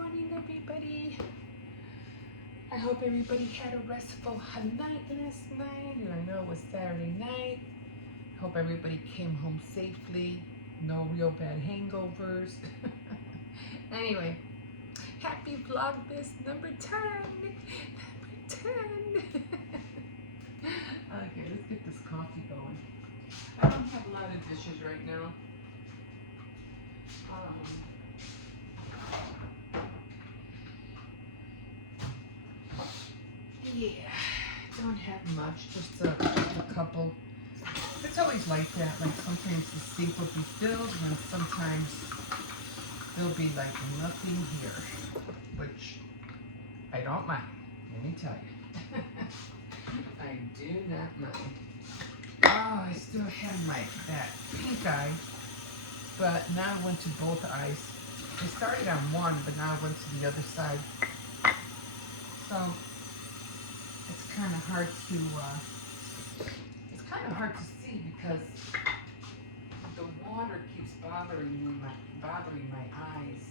morning, everybody. I hope everybody had a restful night last night, and I know it was Saturday night. I hope everybody came home safely. No real bad hangovers. Anyway, happy Vlogmas number 10. Number 10. Okay, let's get this coffee going. I don't have a lot of dishes right now. Yeah, don't have much, just a couple. It's always like that. Like sometimes the sink will be filled, and sometimes there'll be like nothing here, which I don't mind. Let me tell you, I do not mind. Oh, I still have that pink eye, but now I went to both eyes. I started on one, but now I went to the other side. So it's kind of hard to see because the water keeps bothering my eyes.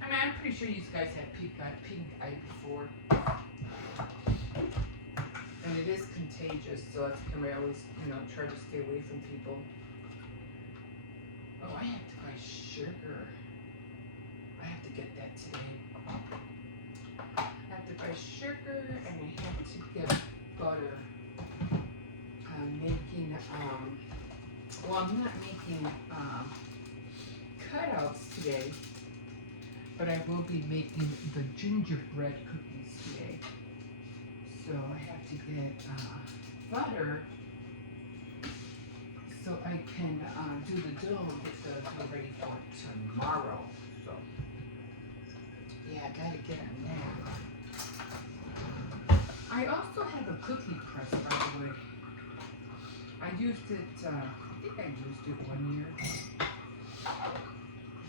I mean, I'm pretty sure you guys had pink eye before, and it is contagious. So that's why I always, try to stay away from people. Oh, I have to buy sugar. I have to get that today. I have to buy sugar, and I have to get butter. I'm making, well, I'm not making cutouts today, but I will be making the gingerbread cookies today. So I have to get butter so I can do the dough and get the dough ready for tomorrow. So yeah, I gotta get on that. I also have a cookie press, by the way. I used it, I think I used it 1 year.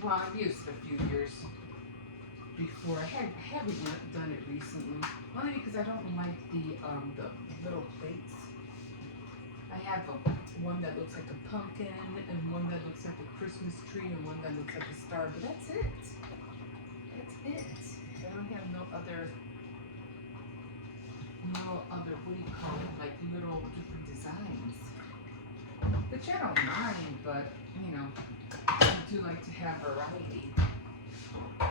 Well, I've used it a few years before. I haven't done it recently, only because I don't like the little plates. I have one that looks like a pumpkin, and one that looks like a Christmas tree, and one that looks like a star, but that's it. That's it. I don't have no other, what do you call it, like little different designs. Which I don't mind, but, I do like to have variety. I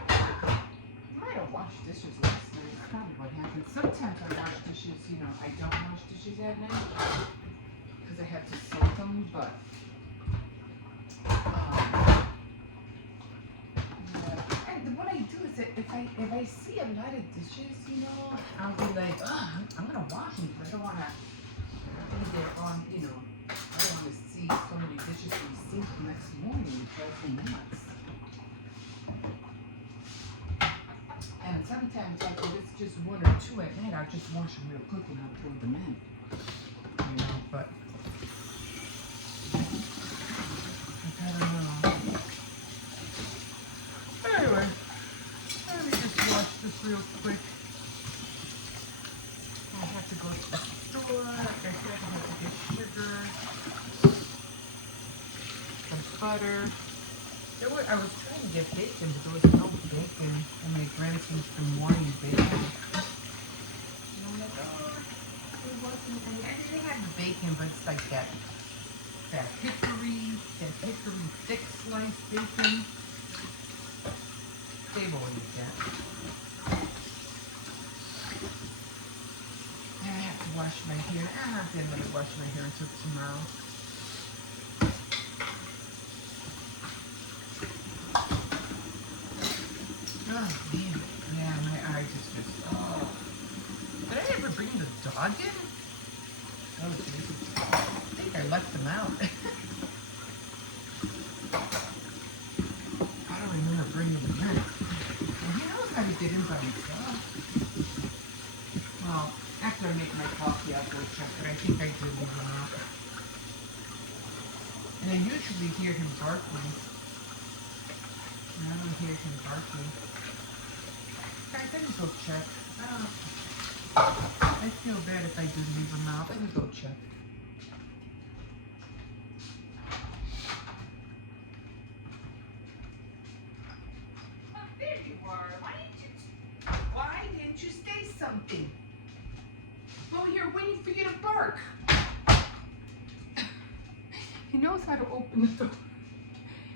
might have washed dishes last night. That's probably what happened. Sometimes I wash dishes, I don't wash dishes at night because I have to soak them, but and what I do is that if I see a lot of dishes, I'll be like, I'm gonna wash them because I don't wanna be there on, I don't want to see so many dishes in the sink the next morning. It drives me nuts. And sometimes, like if it's just one or two at night, I'll just wash them real quick and I'll throw them in. But I don't know. Anyway, let me just wash this real quick. I have to go to the store. Like I said, I have to get sugar, some butter. I was trying to get bacon, but there was no bacon, and my grandson's been wanting bacon. And I'm like, there wasn't any. I didn't have the bacon, but it's like that hickory thick sliced bacon. They've always eat that. And I have to wash my hair. I'm not going to let it wash my hair until tomorrow. Oh, man. Yeah, my eyes is just, Did I ever bring the dog in? Oh, Jesus. I think I left him out. I don't remember bringing him in. Well, he knows how to get in by himself. Well, after I make my coffee, I'll go check, but I think I did leave him out. And I usually hear him barking. And I don't hear him barking. Guys, let me go check. I feel bad if I did leave him out. Let me go check. something. I'm over here waiting for you to bark. He knows how to open the door.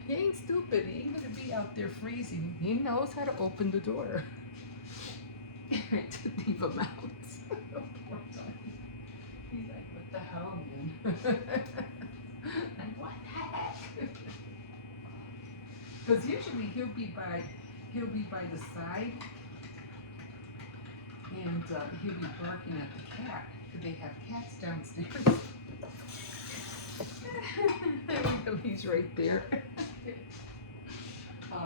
He ain't stupid. He ain't gonna be out there freezing. He knows how to open the door. To leave him out. Poor Tony. He's like, what the hell, man? Like, what the heck? Because usually he'll be by the side, and he'll be barking at the cat, because they have cats downstairs. He's right there.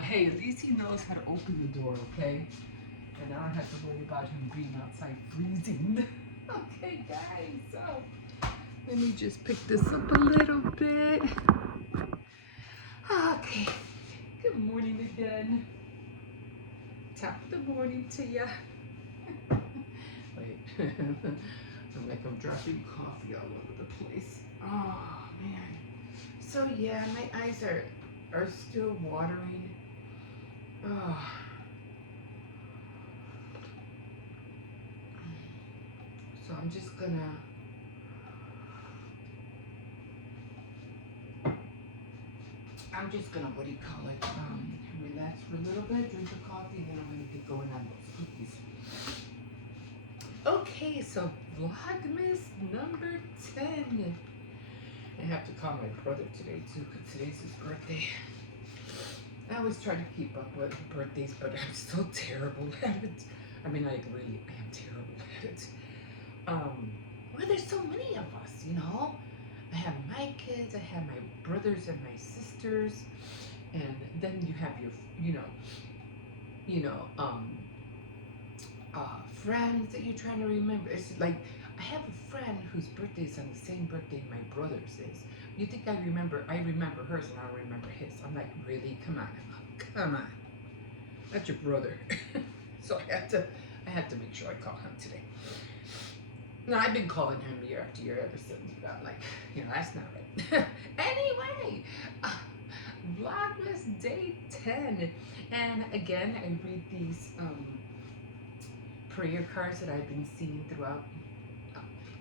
Hey, at least he knows how to open the door, okay? And I don't have to worry about him being outside freezing. Okay, guys, so let me just pick this up a little bit. Okay, good morning again. Top of the morning to ya. Wait, I'm like I'm dropping coffee all over the place. Oh man. So yeah, my eyes are still watering. Oh. So I'm just gonna what do you call it? Relax for a little bit, drink a coffee, then I'm gonna get going on those cookies. Okay, so Vlogmas number 10. I have to call my brother today too, because today's his birthday. I always try to keep up with birthdays, but I'm so terrible at it. I mean, I really am terrible at it. Well, there's so many of us, you know. I have my kids, I have my brothers and my sisters, and then you have your, friends that you're trying to remember. It's like I have a friend whose birthday is on the same birthday my brother's is. You think I remember hers and I don't remember his. I'm like, really? Come on, that's your brother. So I had to make sure I call him today. No, I've been calling him year after year ever since, but I'm like, that's not right. Anyway, Vlogmas day 10. And again, I read these prayer cards that I've been seeing throughout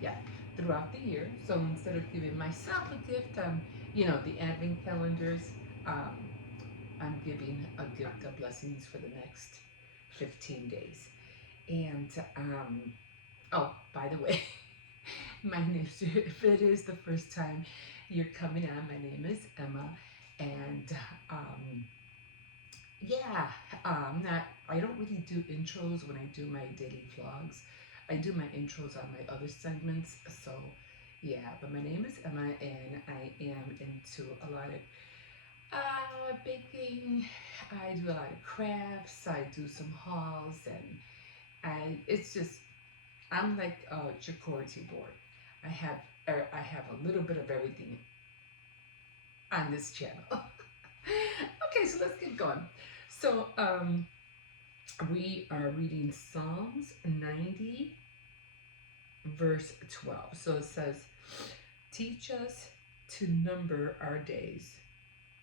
the year. So instead of giving myself a gift, the advent calendars, I'm giving a gift of blessings for the next 15 days. And oh, by the way, my name is, if it is the first time you're coming on, my name is Emma, and I don't really do intros when I do my daily vlogs. I do my intros on my other segments, so yeah, but my name is Emma, and I am into a lot of baking. I do a lot of crafts, I do some hauls, and I'm like a charcuterie board. I have a little bit of everything on this channel. Okay, so let's get going. So we are reading Psalms 90, verse 12. So it says, "Teach us to number our days,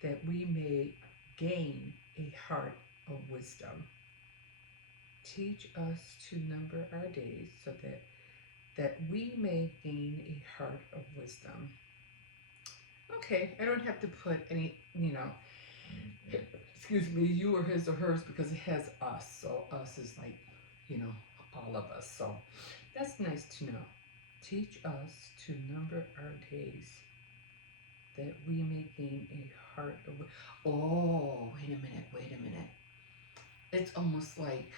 that we may gain a heart of wisdom." Teach us to number our days, so that we may gain a heart of wisdom. Okay, I don't have to put any, excuse me, you or his or hers, because it has us. So us is like, all of us. So that's nice to know. Teach us to number our days, that we may gain a heart of. Oh, wait a minute. It's almost like,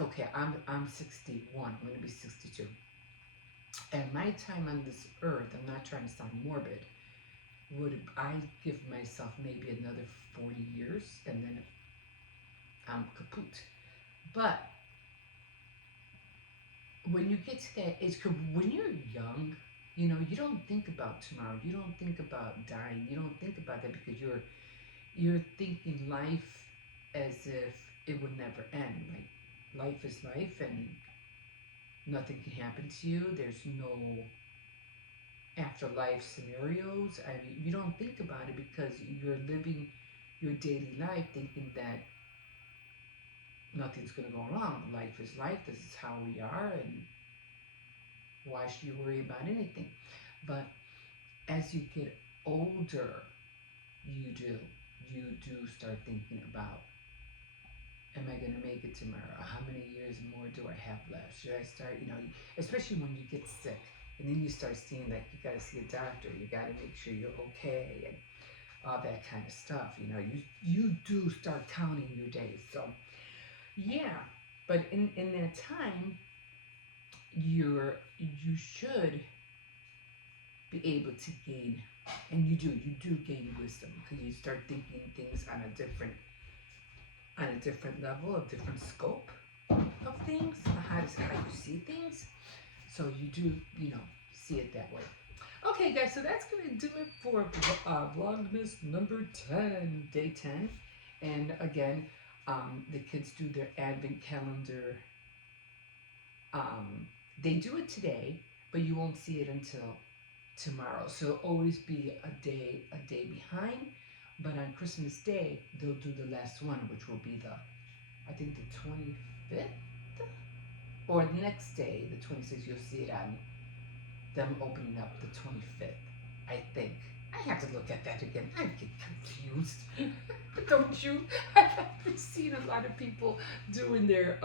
okay, I'm 61. I'm gonna be 62. And my time on this earth, I'm not trying to sound morbid, would I give myself maybe another 40 years and then I'm kaput. But when you get to that age, when you're young, you don't think about tomorrow. You don't think about dying. You don't think about that, because you're thinking life as if it would never end. Like, life is life, and nothing can happen to you. There's no afterlife scenarios. I mean, you don't think about it, because you're living your daily life thinking that nothing's gonna go wrong. Life is life. This is how we are, and why should you worry about anything? But as you get older, you do start thinking about, am I gonna make it tomorrow? How many years more do I have left? Should I start, especially when you get sick, and then you start seeing like you gotta see a doctor, you gotta make sure you're okay, and all that kind of stuff. You do start counting your days. So yeah, but in that time, you should be able to gain, and you do gain wisdom, because you start thinking things on a different level, a different scope of things, how you see things. So you do, see it that way. Okay, guys, so that's going to do it for Vlogmas number 10, day 10. And again, the kids do their advent calendar. They do it today, but you won't see it until tomorrow. So it'll always be a day behind. But on Christmas Day, they'll do the last one, which will be I think the 25th? Or the next day, the 26th, you'll see it on them opening up the 25th, I think. I have to look at that again. I get confused. Don't you? I've seen a lot of people doing their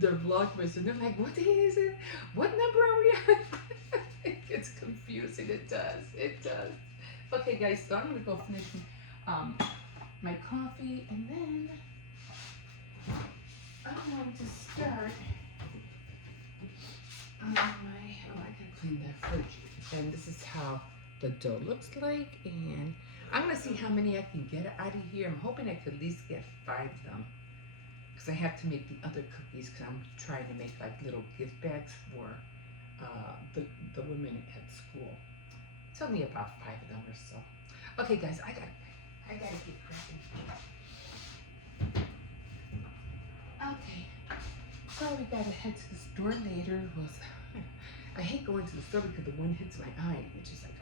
Vlogmas, and they're like, what day is it? What number are we on? It gets confusing. It does. Okay, guys, so I'm gonna go finish my coffee, and then I'm going to start I gotta clean that fridge. And this is how the dough looks like, and I'm gonna see how many I can get out of here. I'm hoping I could at least get 5 of them, because I have to make the other cookies, because I'm trying to make like little gift bags for the women at school. It's only about 5 of them or so. Okay, guys, I gotta get cracking. Okay, so we gotta head to the store later. I hate going to the store because the wind hits my eye. It's just like,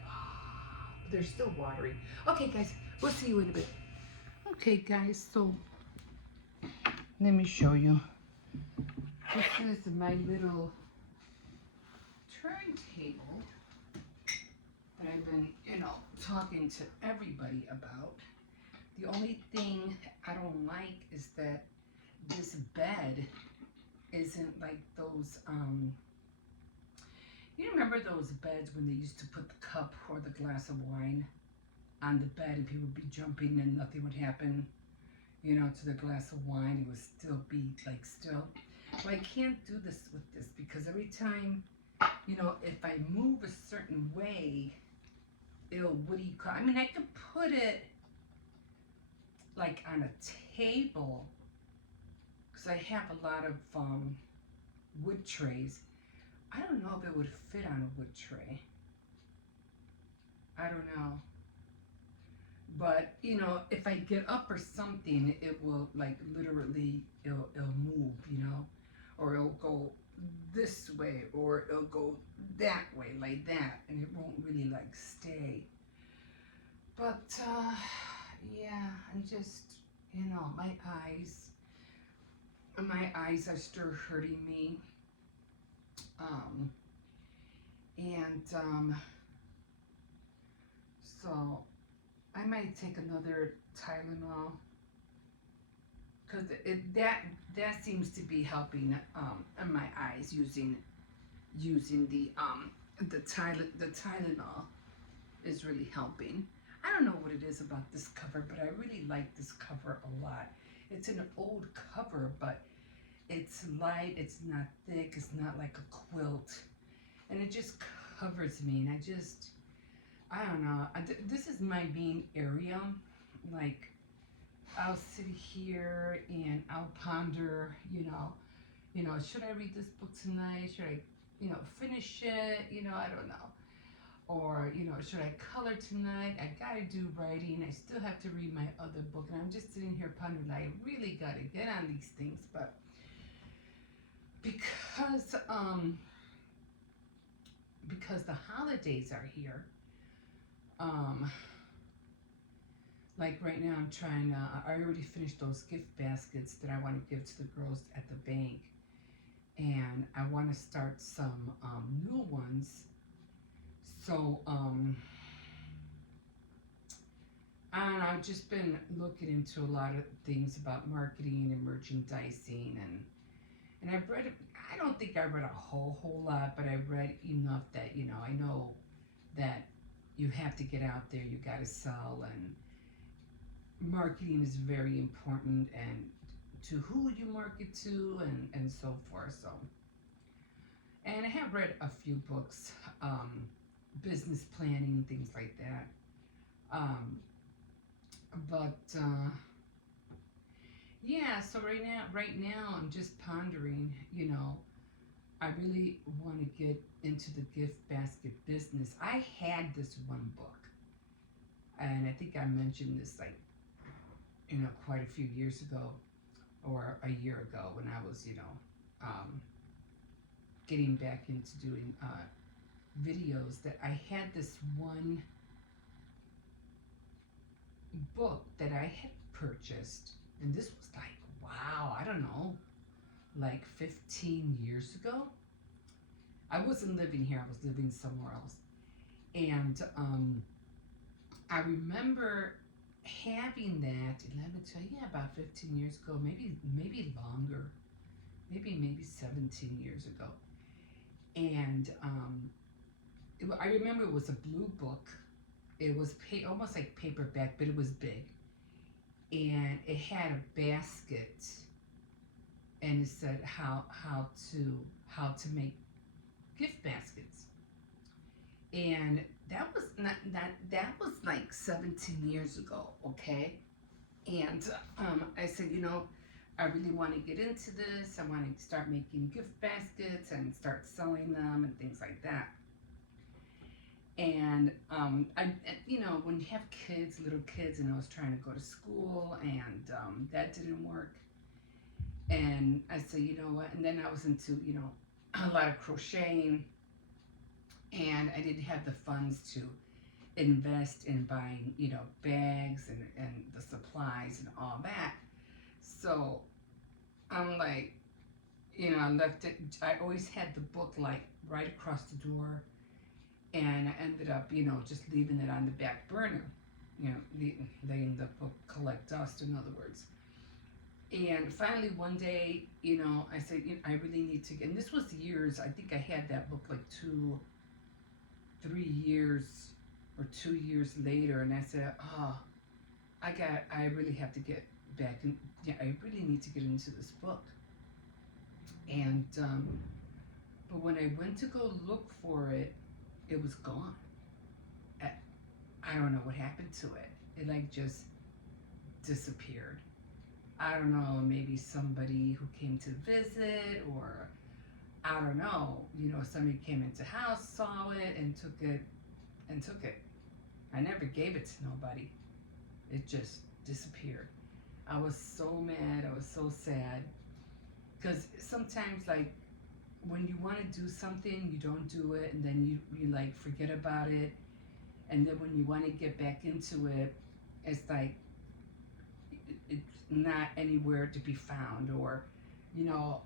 but they're still watery. Okay, guys, we'll see you in a bit. Okay, guys, so let me show you. This is my little turntable that I've been, talking to everybody about. The only thing I don't like is that this bed isn't like those, you remember those beds when they used to put the cup or the glass of wine on the bed and people would be jumping and nothing would happen, to the glass of wine? It would still be like still. Well, I can't do this with this, because every time, if I move a certain way, I could put it like on a table, because I have a lot of wood trays. I don't know if it would fit on a wood tray. I don't know. But, if I get up or something, it will like literally, it'll move, or it'll go this way, or it'll go that way, like that, and it won't really like stay. But, yeah, I'm just, my eyes are still hurting me. So I might take another Tylenol, because that seems to be helping in my eyes, using the Tylenol is really helping. I don't know what it is about this cover, but I really like this cover a lot. It's an old cover, but it's light, it's not thick, it's not like a quilt, and it just covers me, and I don't know. This is my main area. Like, I'll sit here and I'll ponder, should I read this book tonight? Should I, finish it? I don't know. Or, should I color tonight? I gotta do writing. I still have to read my other book. And I'm just sitting here pondering, I really gotta get on these things. But because the holidays are here, Like right now, I'm trying to, I already finished those gift baskets that I want to give to the girls at the bank. And I want to start some new ones. So, and I've just been looking into a lot of things about marketing and merchandising, and I've read. I don't think I read a whole lot, but I read enough that I know that you have to get out there. You got to sell, and marketing is very important, and to who you market to, and so forth. So, and I have read a few books, business planning, things like that. Um, but yeah, so right now I'm just pondering. I really want to get into the gift basket business. I had this one book, and I think I mentioned this like quite a few years ago or a year ago when I was um, getting back into doing videos. That I had this one book that I had purchased, and this was like wow, I don't know, like 15 years ago. I wasn't living here; I was living somewhere else, and I remember having that. And let me tell you, yeah, about 15 years ago, maybe longer, maybe 17 years ago, and I remember it was a blue book. It was almost like paperback, but it was big, and it had a basket, and it said how to make gift baskets, and that was like 17 years ago, okay. And I said, I really want to get into this. I want to start making gift baskets and start selling them and things like that. And when you have kids, little kids, and I was trying to go to school, and that didn't work. And I said, you know what? And then I was into, a lot of crocheting, and I didn't have the funds to invest in buying, bags and the supplies and all that. So I'm like, I left it. I always had the book like right across the door, and I ended up, just leaving it on the back burner, letting the book collect dust, in other words. And finally, one day, I said, I really need to get. And this was years. I think I had that book like 3 years or 2 years later, and I said, oh, I really have to get back, and yeah, I really need to get into this book. And but when I went to go look for it, it was gone. I, I don't know what happened to it. It like just disappeared. I don't know, maybe somebody who came to visit, or I don't know, somebody came into house, saw it, and took it. I never gave it to nobody. It just disappeared. I was so mad. I was so sad. Because sometimes, like, when you want to do something, you don't do it, and then you like forget about it. And then when you want to get back into it, it's like it's not anywhere to be found, or you know,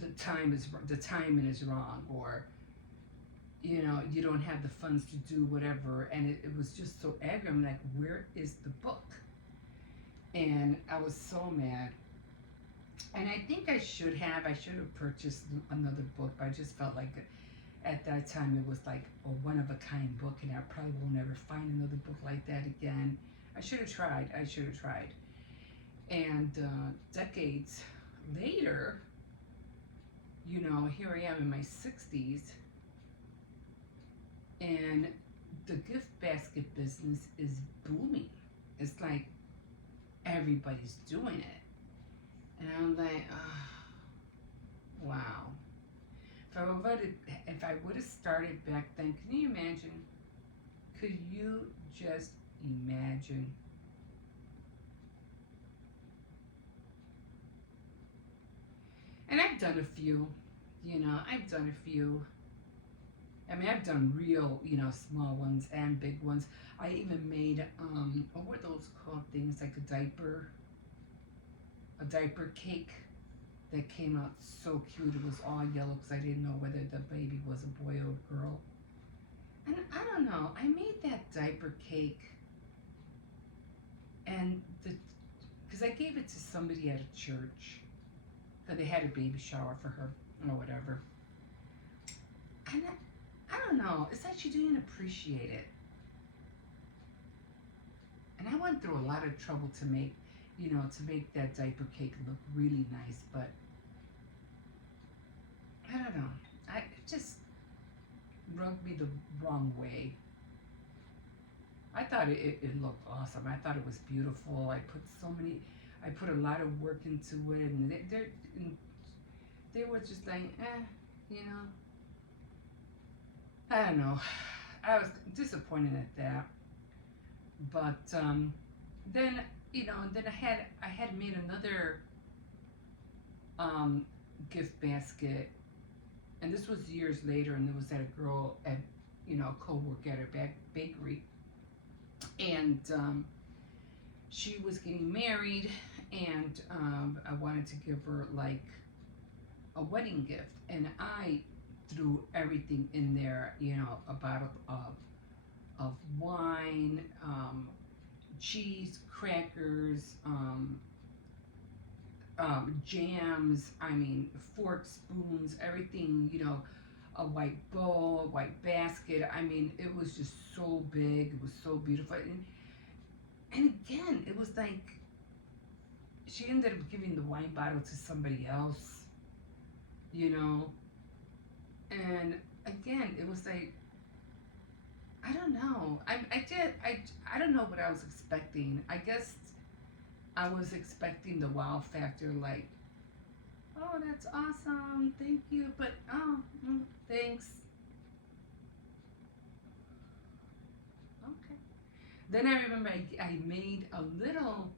the timing is wrong, or you don't have the funds to do whatever. And it was just so aggravating. I'm like, where is the book? And I was so mad. And I think I should have purchased another book, but I just felt like at that time it was like a one of a kind book, and I probably will never find another book like that again. I should have tried. And decades later, here I am in my 60s, and the gift basket business is booming. It's like everybody's doing it. And I'm like, oh, wow. If I would have started back then, can you imagine? Could you just imagine? And I've done a few, I've done a few. I mean, I've done real, you know, small ones and big ones. I even made, what were those called things, like a diaper cake that came out so cute. It was all yellow because I didn't know whether the baby was a boy or a girl. And I don't know, I made that diaper cake, and because I gave it to somebody at a church, because they had a baby shower for her or whatever. And I don't know, it's like she didn't appreciate it. And I went through a lot of trouble to make, you know, to make that diaper cake look really nice, but I don't know. It just rubbed me the wrong way. I thought it looked awesome. I thought it was beautiful. I put a lot of work into it, and they were just like, you know. I don't know. I was disappointed at that. But then, you know, then I had made another gift basket, and this was years later, and it was at a girl at, you know, a co-worker at her bakery, and she was getting married, and I wanted to give her like a wedding gift, and I threw everything in there, you know, a bottle of wine, cheese, crackers, jams, I mean, forks, spoons, everything, you know, a white bowl, a white basket. I mean, it was just so big. It was so beautiful. And again, it was like she ended up giving the wine bottle to somebody else, you know. And again, it was like, I don't know. I don't know what I was expecting. I guess I was expecting the wow factor, like, oh, that's awesome, thank you, but oh, thanks. Okay. Then I remember I made a little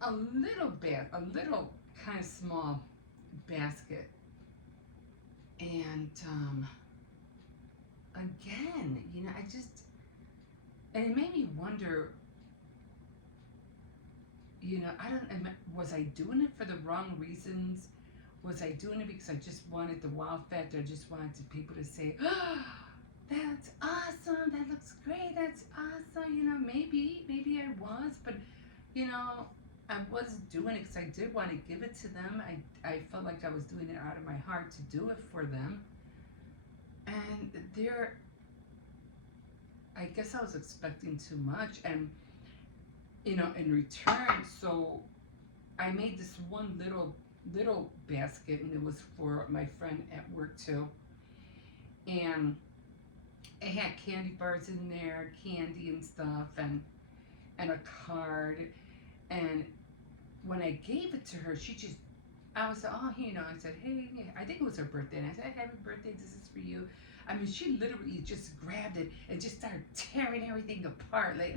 kind of small basket, and again, you know, and it made me wonder, you know, was I doing it for the wrong reasons? Was I doing it because I just wanted the wow factor? I just wanted people to say, oh, that's awesome, that looks great, that's awesome. You know, maybe I was, but, you know, I wasn't doing it because I did want to give it to them. I felt like I was doing it out of my heart to do it for them. And I guess I was expecting too much. And, you know, in return, so I made this one little basket, and it was for my friend at work too. And it had candy bars in there, candy and stuff, and a card. And when I gave it to her, I was like, oh, you know, I said, hey, I think it was her birthday, and I said, happy birthday, this is for you. I mean, she literally just grabbed it and just started tearing everything apart, like,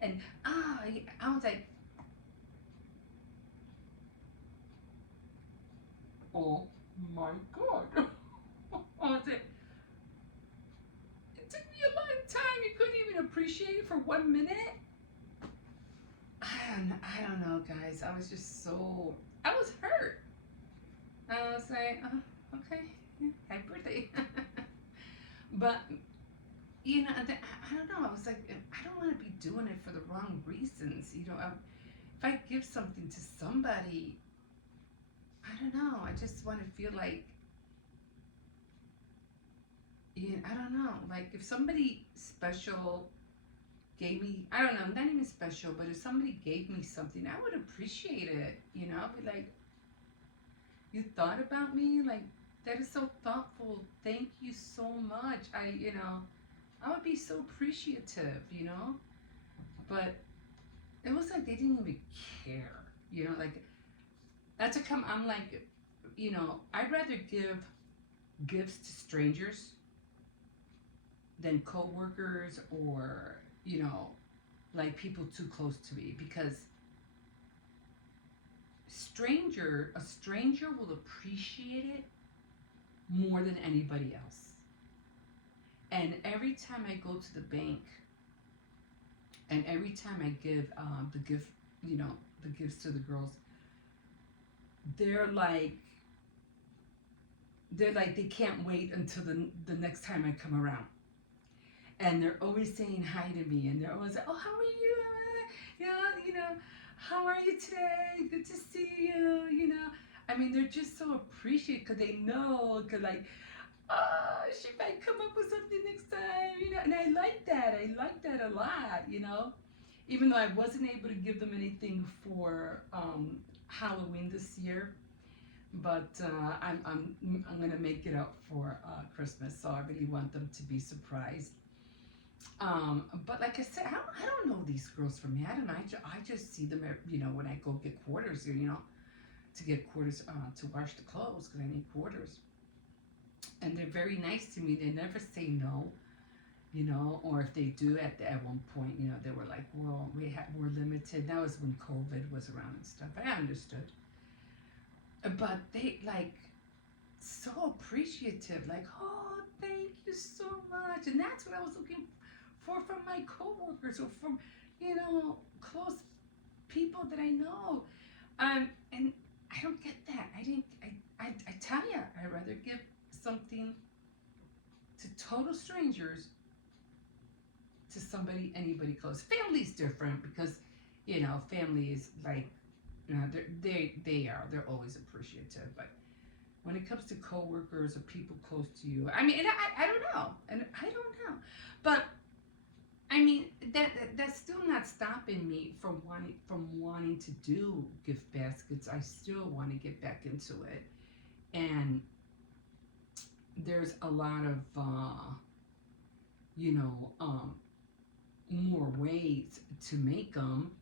and I was like, oh my God. I was like, it took me a long time. You couldn't even appreciate it for 1 minute. I don't know, guys. I was hurt. I was like, oh, okay, yeah, happy birthday. But, you know, I don't know. I was like, I don't want to be doing it for the wrong reasons. You know, if I give something to somebody, I don't know. I just want to feel like, you know, I don't know. Like, if somebody special gave me, I don't know, not even special, but if somebody gave me something, I would appreciate it. You know, I'd be like, you thought about me? Like, that is so thoughtful. Thank you so much. You know, I would be so appreciative, you know? But it was like they didn't even care, you know? Like, that's I'm like, you know, I'd rather give gifts to strangers than co-workers or, you know, like people too close to me, because a stranger will appreciate it more than anybody else. And every time I go to the bank, and every time I give the gift, the gifts to the girls, they're like, they can't wait until the next time I come around. And they're always saying hi to me, and they're always like, "Oh, how are you? How are you today? Good to see you." I mean, they're just so appreciative because they know, because like, oh, she might come up with something next time. And I like that. I like that a lot. Even though I wasn't able to give them anything for Halloween this year, but I'm gonna make it up for Christmas. So I really want them to be surprised. But like I said, I don't know these girls from me. I don't know. I just see them, when I go get quarters here, to get quarters to wash the clothes because I need quarters. And they're very nice to me. They never say no, or if they do at one point, they were like, well, we're limited. That was when COVID was around and stuff. I understood. But they like so appreciative, like, oh, thank you so much. And that's what I was looking for from my coworkers or from, close people that I know. And I don't get that. I tell you, I'd rather give something to total strangers to anybody close. Family's different because, family is like, they're always appreciative. But when it comes to coworkers or people close to you, I mean, and I don't know, but I mean that's still not stopping me from wanting to do gift baskets. I still want to get back into it, and there's a lot of you know more ways to make them,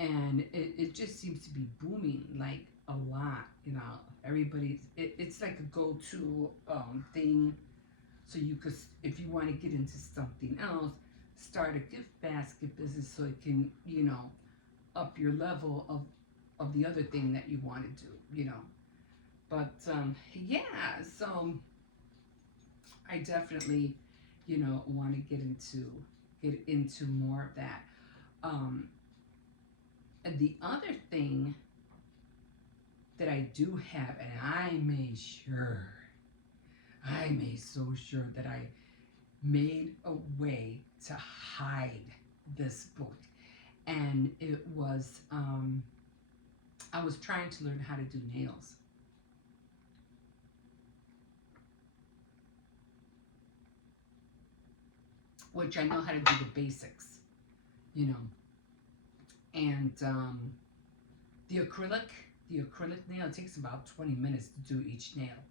and it just seems to be booming like a lot. It's like a go-to thing. So you could, if you want to get into something else, start a gift basket business so it can, up your level of the other thing that you want to do. But yeah, so I definitely, want to get into more of that. And the other thing that I do have, and I made so sure that I made a way to hide this book. And it was, I was trying to learn how to do nails. Which I know how to do the basics, you know. And the acrylic nail, it takes about 20 minutes to do each nail.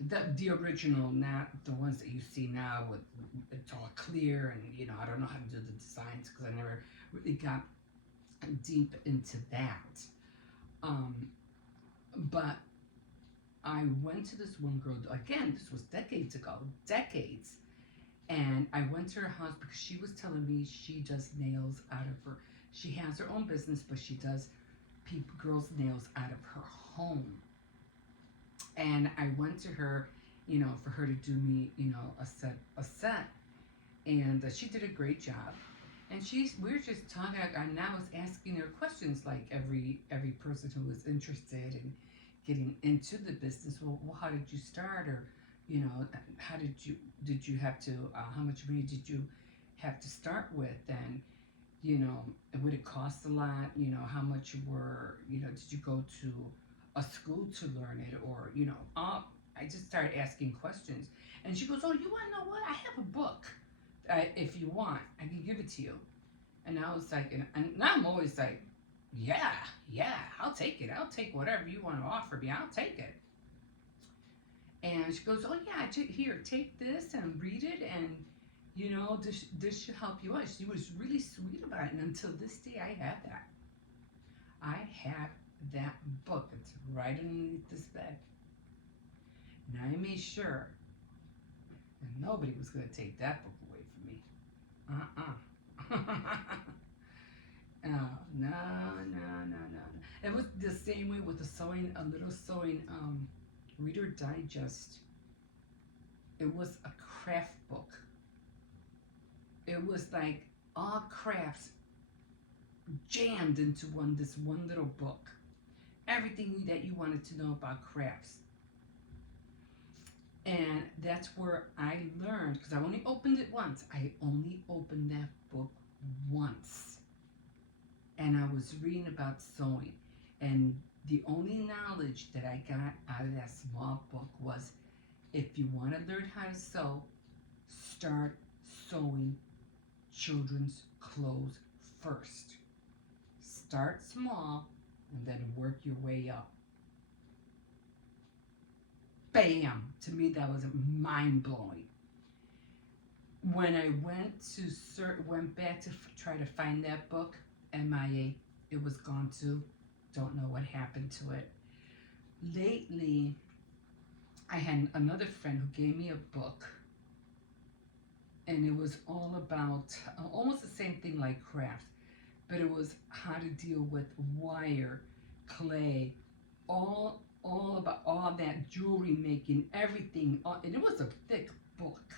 The original, not the ones that you see now with it's all clear, and I don't know how to do the designs because I never really got deep into that. But I went to this one girl again. This was decades ago, and I went to her house because she was telling me she does nails out of her. She has her own business, but she does girls' nails out of her home. And I went to her, for her to do me, a set, and she did a great job. And we were just talking, and I was asking her questions like every person who was interested in getting into the business. Well, how did you start, or how did you have to? How much money did you have to start with? And would it cost a lot? How much did you go to a school to learn it, or I just started asking questions, and she goes, "Oh, you want to know what? I have a book. If you want, I can give it to you." And I was like, and now I'm always like, yeah, I'll take it. I'll take whatever you want to offer me. I'll take it. And she goes, "Oh yeah, here, take this and read it, and this should help you out." She was really sweet about it, and until this day, I have that. I have that book. It's right underneath this bed, and I made sure that nobody was going to take that book away from me. Oh, no. It was the same way with a little sewing Reader Digest It was a craft book. It was like all crafts jammed into this one little book. Everything that you wanted to know about crafts. And that's where I learned, because I only opened it once. I only opened that book once. And I was reading about sewing. And the only knowledge that I got out of that small book was, if you want to learn how to sew, start sewing children's clothes first. Start small and then work your way up. Bam! To me, that was mind blowing. When I went back to try to find that book, MIA, it was gone too. Don't know what happened to it. Lately, I had another friend who gave me a book, and it was all about almost the same thing like crafts, but it was how to deal with wire, clay, all about all that jewelry making, everything, and it was a thick book.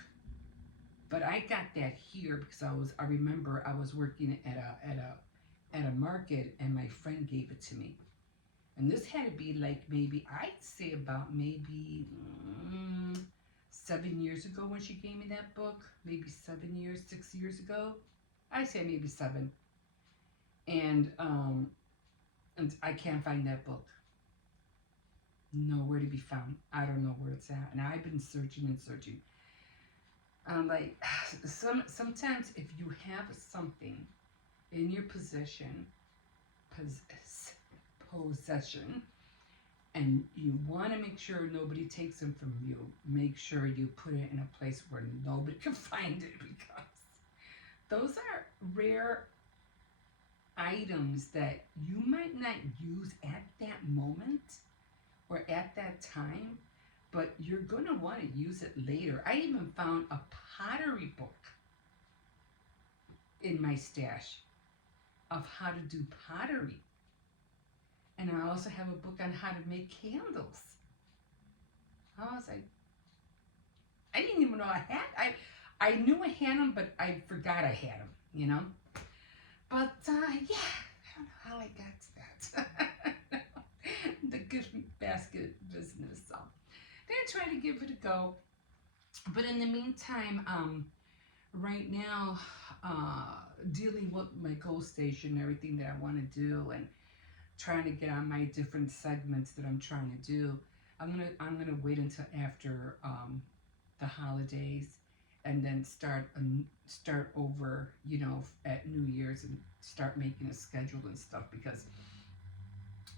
But I got that here because I remember I was working at a market, and my friend gave it to me. And this had to be like maybe, I'd say about maybe 7 years ago when she gave me that book. Maybe 7 years, 6 years ago. I'd say maybe 7. And I can't find that book. Nowhere to be found. I don't know where it's at. And I've been searching and searching. Like, sometimes if you have something in your possession, and you want to make sure nobody takes them from you, make sure you put it in a place where nobody can find it, because those are rare items that you might not use at that moment or at that time, but you're going to want to use it later. I even found a pottery book in my stash of how to do pottery. And I also have a book on how to make candles. I was like, I didn't even know I had. I knew I had them, but I forgot I had them, you know. But yeah, I don't know how I got to that. The gift basket business. So I'm gonna try to give it a go. But in the meantime, right now, dealing with my goal station, everything that I want to do, and trying to get on my different segments that I'm trying to do. I'm gonna wait until after the holidays, and then start over, you know, at New Year's, and start making a schedule and stuff, because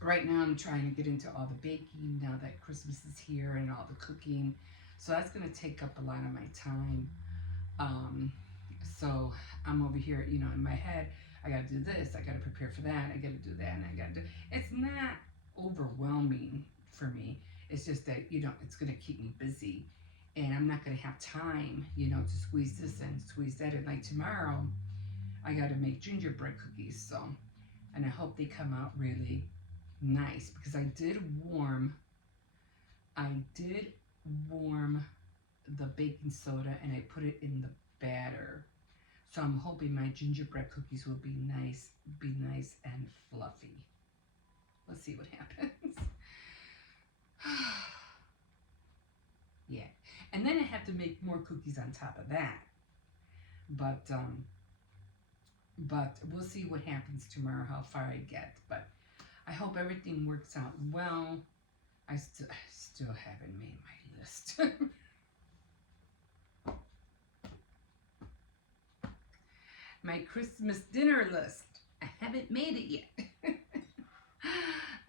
right now I'm trying to get into all the baking now that Christmas is here, and all the cooking. So that's gonna take up a lot of my time. So I'm over here, you know, in my head, I gotta do this, I gotta prepare for that, I gotta do that, and I gotta do. It's not overwhelming for me. It's just that, you know, it's gonna keep me busy, and I'm not gonna have time, you know, to squeeze this in, squeeze that in. Like tomorrow, I gotta make gingerbread cookies, so, and I hope they come out really nice, because I did warm the baking soda, and I put it in the batter. So I'm hoping my gingerbread cookies will be nice and fluffy. Let's see what happens. Yeah. And then I have to make more cookies on top of that. But we'll see what happens tomorrow, how far I get. But I hope everything works out well. I still haven't made my list. My Christmas dinner list. I haven't made it yet.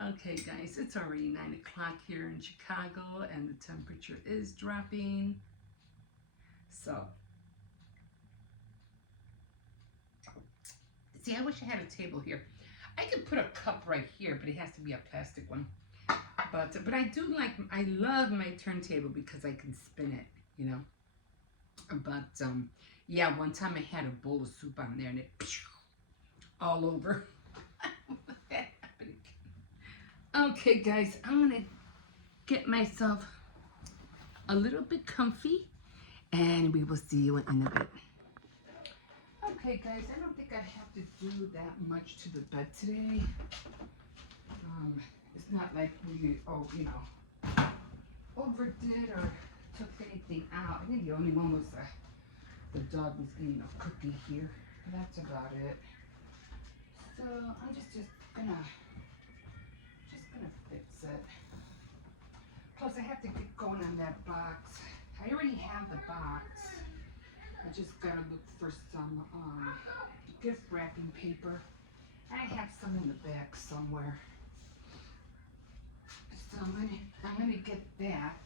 Okay, guys, it's already 9 o'clock here in Chicago, and the temperature is dropping. So, see, I wish I had a table here. I could put a cup right here, but it has to be a plastic one. But I love my turntable because I can spin it, you know. But yeah, one time I had a bowl of soup on there, and it all over. That happened again. Okay, guys, I'm gonna get myself a little bit comfy, And we will see you in a bit. Okay, guys, I don't think I have to do that much to the bed today. It's not like we, overdid or took anything out. I think the only one was the dog was eating a cookie here. That's about it. So I'm just gonna fix it. Plus, I have to get going on that box. I already have the box. I just gotta look for some gift wrapping paper. I have some in the back somewhere. So I'm gonna get that.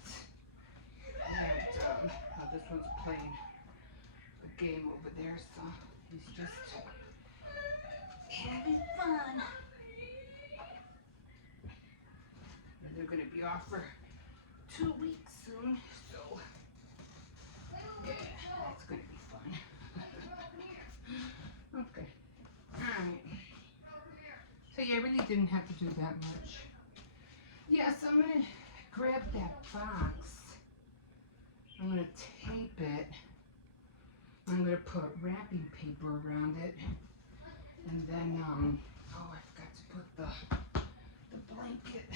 And this one's playing a game over there, so he's just having fun. And they're gonna be off for 2 weeks soon, so yeah, that's gonna be fun. Okay, alright. So yeah, I really didn't have to do that much. Yeah, so I'm gonna grab that box. I'm gonna tape it. I'm gonna put wrapping paper around it. And then, I forgot to put the blanket,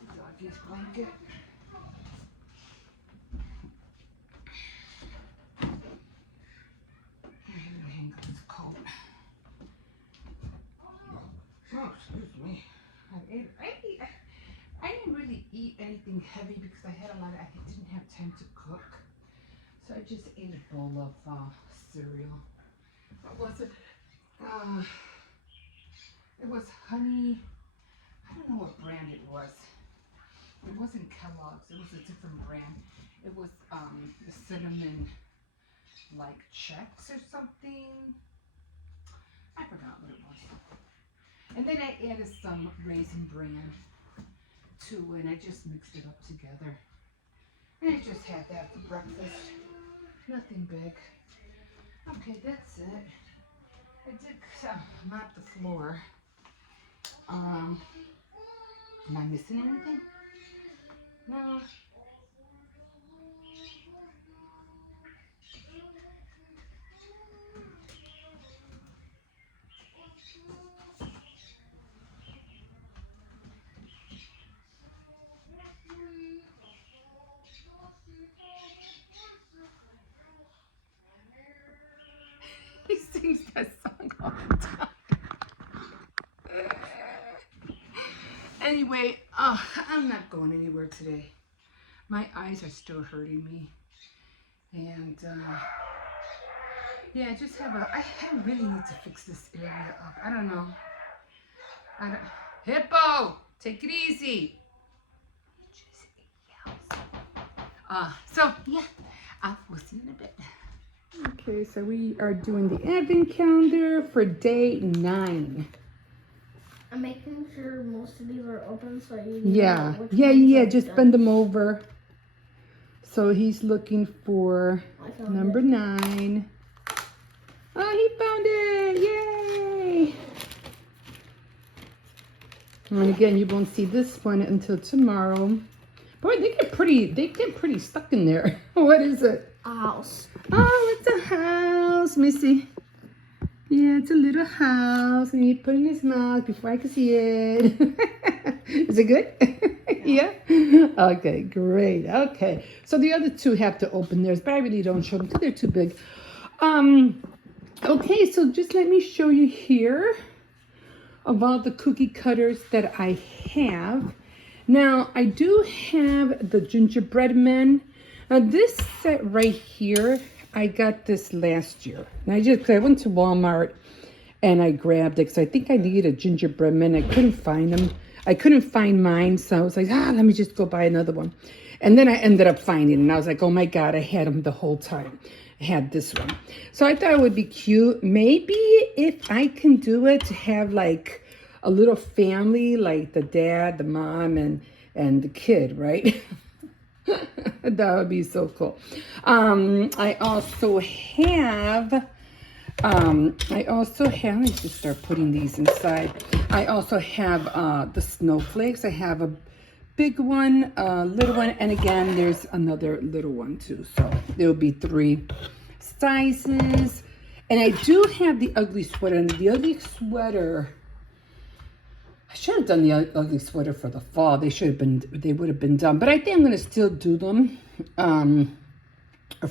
the doggy's blanket. I'm gonna hang up his coat. Oh, excuse me. I didn't really eat anything heavy because I didn't have time to cook. So I just ate a bowl of cereal. What was it? It was honey. I don't know what brand it was. It wasn't Kellogg's. It was a different brand. It was the cinnamon like Chex or something. I forgot what it was. And then I added some Raisin Bran to it, and I just mixed it up together. And I just had that for breakfast. Nothing big. Okay, that's it. I did mop the floor. Am I missing anything? No. He sings that song all the time. Anyway, I'm not going anywhere today. My eyes are still hurting me. And, yeah, I really need to fix this area up. I don't know. Hippo, take it easy. So, yeah, we'll see you in a bit. Okay, so we are doing the advent calendar for day 9. I'm making sure most of these are open so you know which ones just bend them over. So he's looking for number 9. Oh, he found it! Yay! And again, you won't see this one until tomorrow. Boy, they get pretty stuck in there. What is it? A house. Oh, it's a house, Missy. Yeah, it's a little house, and he put it in his mouth before I could see it. Is it good? Yeah. Okay, great. Okay, so the other 2 have to open theirs, but I really don't show them because they're too big. Okay, so just let me show you here about the cookie cutters that I have. Now, I do have the gingerbread men. Now, this set right here, I got this last year. And I went to Walmart and I grabbed it because I think I needed a gingerbread man. I couldn't find them. I couldn't find mine, so I was like, let me just go buy another one. And then I ended up finding it, and I was like, oh my God, I had them the whole time. I had this one. So I thought it would be cute. Maybe if I can do it to have like a little family, like the dad, the mom, and the kid, right? That would be so cool. I also have, let me just start putting these inside. I also have the snowflakes. I have a big one, a little one, and again, there's another little one too. So there will be 3 sizes. And I do have the ugly sweater, and the ugly sweater, I should have done the ugly sweater for the fall. They would have been done, but I think I'm going to still do them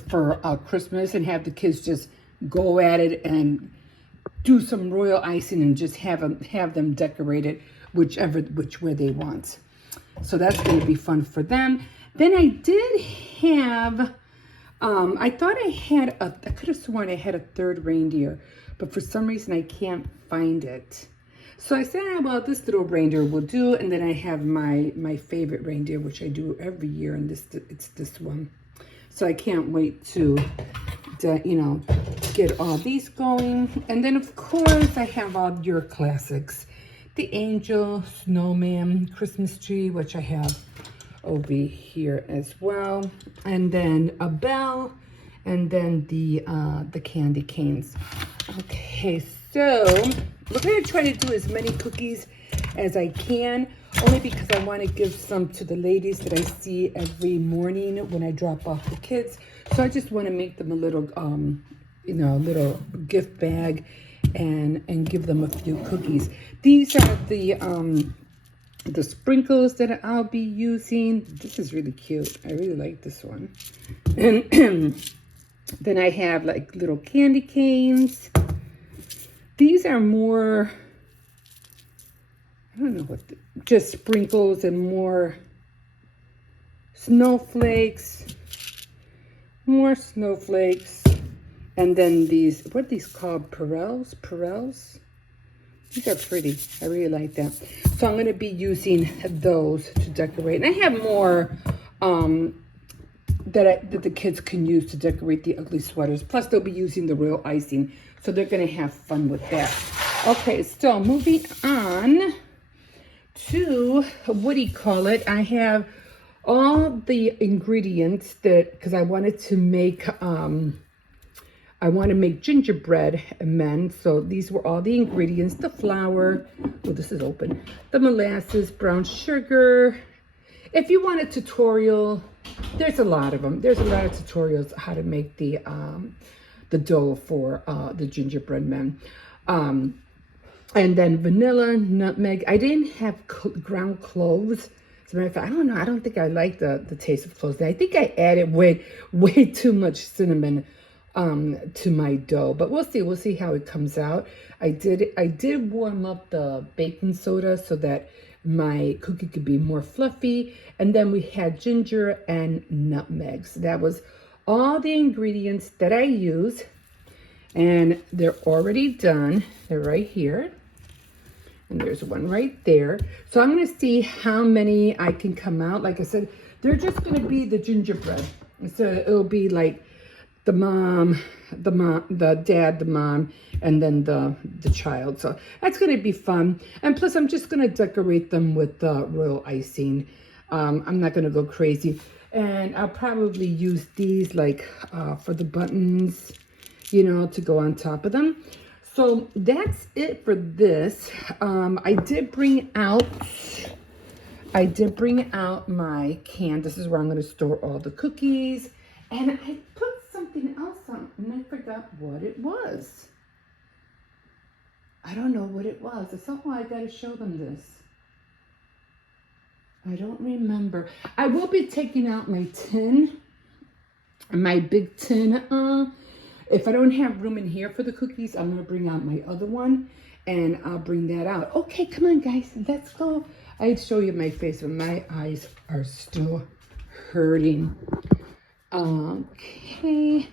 for Christmas and have the kids just go at it and do some royal icing and just have them decorate it which way they want. So that's going to be fun for them. Then I did have, I thought I could have sworn I had a 3rd reindeer, but for some reason I can't find it. So I said, well, this little reindeer will do, and then I have my favorite reindeer, which I do every year, and it's this one. So I can't wait to get all these going. And then, of course, I have all your classics. The angel, snowman, Christmas tree, which I have over here as well. And then a bell, and then the candy canes. Okay, so we're going to try to do as many cookies as I can, only because I want to give some to the ladies that I see every morning when I drop off the kids. So I just want to make them a little, little gift bag and give them a few cookies. These are the sprinkles that I'll be using. This is really cute. I really like this one. And then I have like little candy canes. These are more, I don't know what, just sprinkles and more snowflakes, more snowflakes. And then these, what are these called? Perels? These are pretty. I really like that. So I'm going to be using those to decorate. And I have more that the kids can use to decorate the ugly sweaters. Plus, they'll be using the real icing. So they're going to have fun with that. Okay, so moving on to, what do you call it? I have all the ingredients because I wanted to make, gingerbread men. So these were all the ingredients: the flour, oh, this is open, the molasses, brown sugar. If you want a tutorial, there's a lot of them. There's a lot of tutorials how to make the dough for the gingerbread men. And then vanilla, nutmeg. I didn't have ground cloves. As a matter of fact, I don't know. I don't think I like the taste of cloves. I think I added way too much cinnamon to my dough, but we'll see. We'll see how it comes out. I did warm up the baking soda so that my cookie could be more fluffy. And then we had ginger and nutmeg. So that was all the ingredients that I use, and they're already done. They're right here, and there's one right there. So I'm going to see how many I can come out. Like I said, they're just going to be the gingerbread. So it'll be like the dad, the mom, and then the child. So that's going to be fun. And plus, I'm just going to decorate them with the royal icing. I'm not going to go crazy. And I'll probably use these like for the buttons, to go on top of them. So that's it for this. I did bring out my can. This is where I'm going to store all the cookies. And I put something else on, and I forgot what it was. I don't know what it was. Somehow I got to show them this. I don't remember. I will be taking out my tin, my big tin. If I don't have room in here for the cookies, I'm going to bring out my other one, and I'll bring that out. Okay, come on, guys. Let's go. I'd show you my face, but my eyes are still hurting. Okay.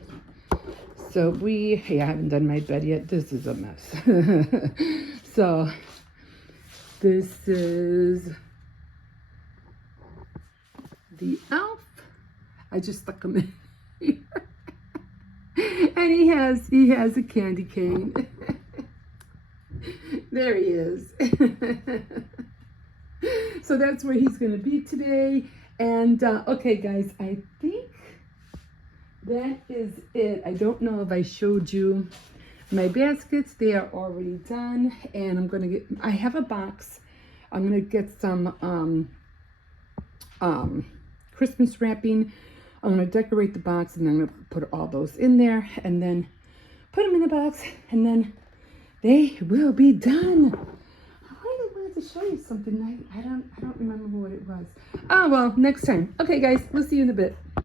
So hey, I haven't done my bed yet. This is a mess. So this is the elf. I just stuck him in here. And he has a candy cane. There he is. So that's where he's going to be today. And okay, guys, I think that is it. I don't know if I showed you my baskets. They are already done. And I have a box. I'm going to get some Christmas wrapping. I'm going to decorate the box, and then I'm going to put all those in there, and then put them in the box, and then they will be done. I wanted to show you something. I don't remember what it was. Oh, well, next time. Okay, guys, we'll see you in a bit.